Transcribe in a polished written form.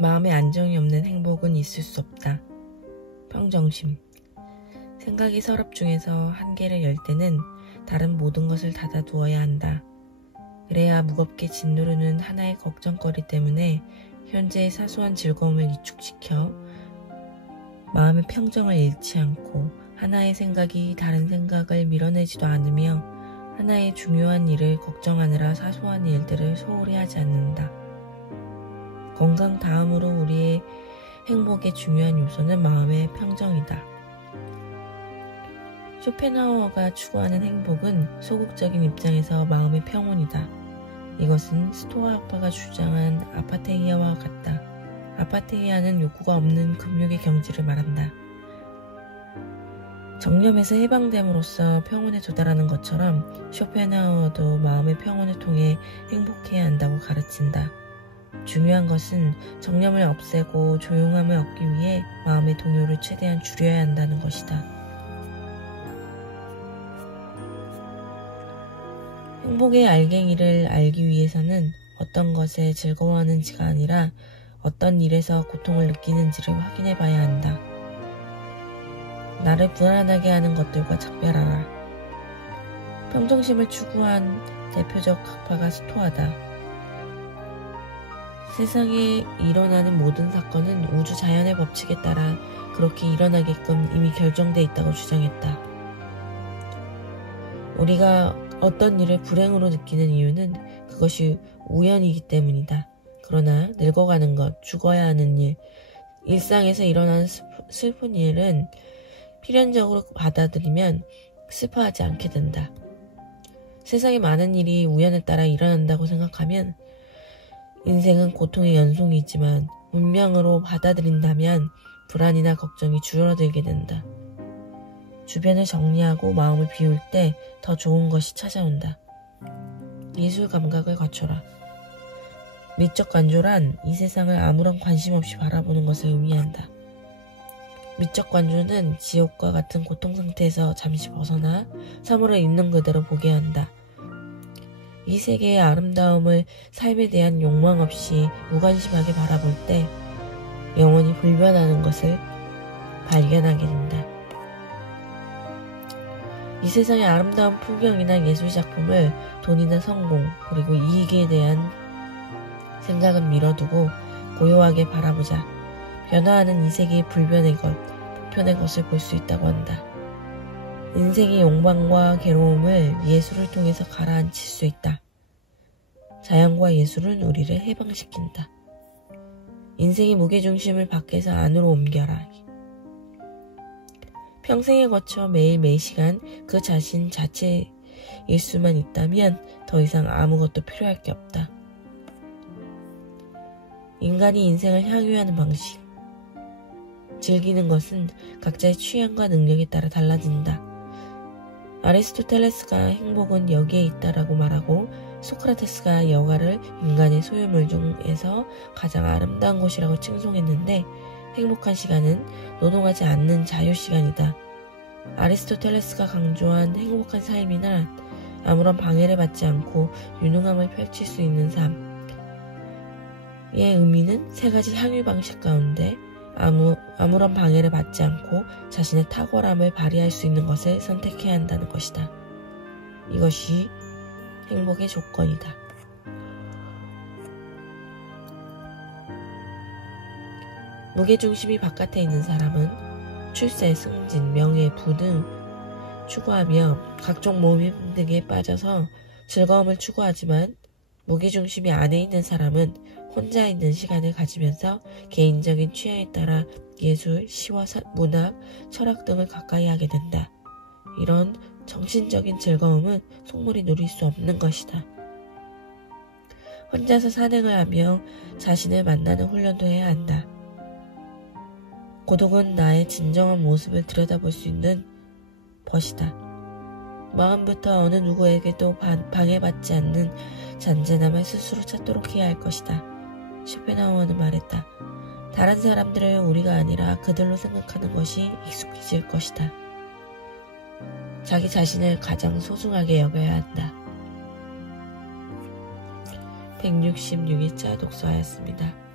마음의 안정이 없는 행복은 있을 수 없다. 평정심. 생각이 서랍 중에서 한 개를 열 때는 다른 모든 것을 닫아두어야 한다. 그래야 무겁게 짓누르는 하나의 걱정거리 때문에 현재의 사소한 즐거움을 위축시켜 마음의 평정을 잃지 않고 하나의 생각이 다른 생각을 밀어내지도 않으며 하나의 중요한 일을 걱정하느라 사소한 일들을 소홀히 하지 않는다. 건강 다음으로 우리의 행복의 중요한 요소는 마음의 평정이다. 쇼펜하우어가 추구하는 행복은 소극적인 입장에서 마음의 평온이다. 이것은 스토아학파가 주장한 아파테이아와 같다. 아파테이아는 욕구가 없는 금욕의 경지를 말한다. 정념에서 해방됨으로써 평온에 도달하는 것처럼 쇼펜하우어도 마음의 평온을 통해 행복해야 한다고 가르친다. 중요한 것은 정념을 없애고 조용함을 얻기 위해 마음의 동요를 최대한 줄여야 한다는 것이다. 행복의 알갱이를 알기 위해서는 어떤 것에 즐거워하는지가 아니라 어떤 일에서 고통을 느끼는지를 확인해 봐야 한다. 나를 불안하게 하는 것들과 작별하라. 평정심을 추구한 대표적 학파가 스토아다. 세상에 일어나는 모든 사건은 우주 자연의 법칙에 따라 그렇게 일어나게끔 이미 결정돼 있다고 주장했다. 우리가 어떤 일을 불행으로 느끼는 이유는 그것이 우연이기 때문이다. 그러나 늙어가는 것, 죽어야 하는 일, 일상에서 일어나는 슬픈 일은 필연적으로 받아들이면 슬퍼하지 않게 된다. 세상에 많은 일이 우연에 따라 일어난다고 생각하면 인생은 고통의 연속이지만 운명으로 받아들인다면 불안이나 걱정이 줄어들게 된다. 주변을 정리하고 마음을 비울 때 더 좋은 것이 찾아온다. 예술 감각을 갖춰라. 미적 관조란 이 세상을 아무런 관심 없이 바라보는 것을 의미한다. 미적 관조는 지옥과 같은 고통 상태에서 잠시 벗어나 사물을 있는 그대로 보게 한다. 이 세계의 아름다움을 삶에 대한 욕망 없이 무관심하게 바라볼 때 영원히 불변하는 것을 발견하게 된다. 이 세상의 아름다운 풍경이나 예술작품을 돈이나 성공 그리고 이익에 대한 생각은 밀어두고 고요하게 바라보자. 변화하는 이 세계의 불변의 것, 보편의 것을 볼 수 있다고 한다. 인생의 욕망과 괴로움을 예술을 통해서 가라앉힐 수 있다. 자연과 예술은 우리를 해방시킨다. 인생의 무게중심을 밖에서 안으로 옮겨라. 평생에 거쳐 매일 매시간 그 자신 자체일 수만 있다면 더 이상 아무것도 필요할 게 없다. 인간이 인생을 향유하는 방식. 즐기는 것은 각자의 취향과 능력에 따라 달라진다. 아리스토텔레스가 행복은 여기에 있다라고 말하고 소크라테스가 여가를 인간의 소유물 중에서 가장 아름다운 것이라고 칭송했는데 행복한 시간은 노동하지 않는 자유시간이다. 아리스토텔레스가 강조한 행복한 삶이나 아무런 방해를 받지 않고 유능함을 펼칠 수 있는 삶의 의미는 세 가지 향유 방식 가운데 아무런 방해를 받지 않고 자신의 탁월함을 발휘할 수 있는 것을 선택해야 한다는 것이다. 이것이 행복의 조건이다. 무게중심이 바깥에 있는 사람은 출세, 승진, 명예, 부 등 추구하며 각종 모임 등에 빠져서 즐거움을 추구하지만 무게중심이 안에 있는 사람은 혼자 있는 시간을 가지면서 개인적인 취향에 따라 예술, 시와 문학, 철학 등을 가까이 하게 된다. 이런 정신적인 즐거움은 속물이 누릴 수 없는 것이다. 혼자서 산행을 하며 자신을 만나는 훈련도 해야 한다. 고독은 나의 진정한 모습을 들여다볼 수 있는 벗이다. 마음부터 어느 누구에게도 방해받지 않는 잔잔함을 스스로 찾도록 해야 할 것이다. 쇼펜하우어는 말했다. 다른 사람들을 우리가 아니라 그들로 생각하는 것이 익숙해질 것이다. 자기 자신을 가장 소중하게 여겨야 한다. 166일차 독서하였습니다.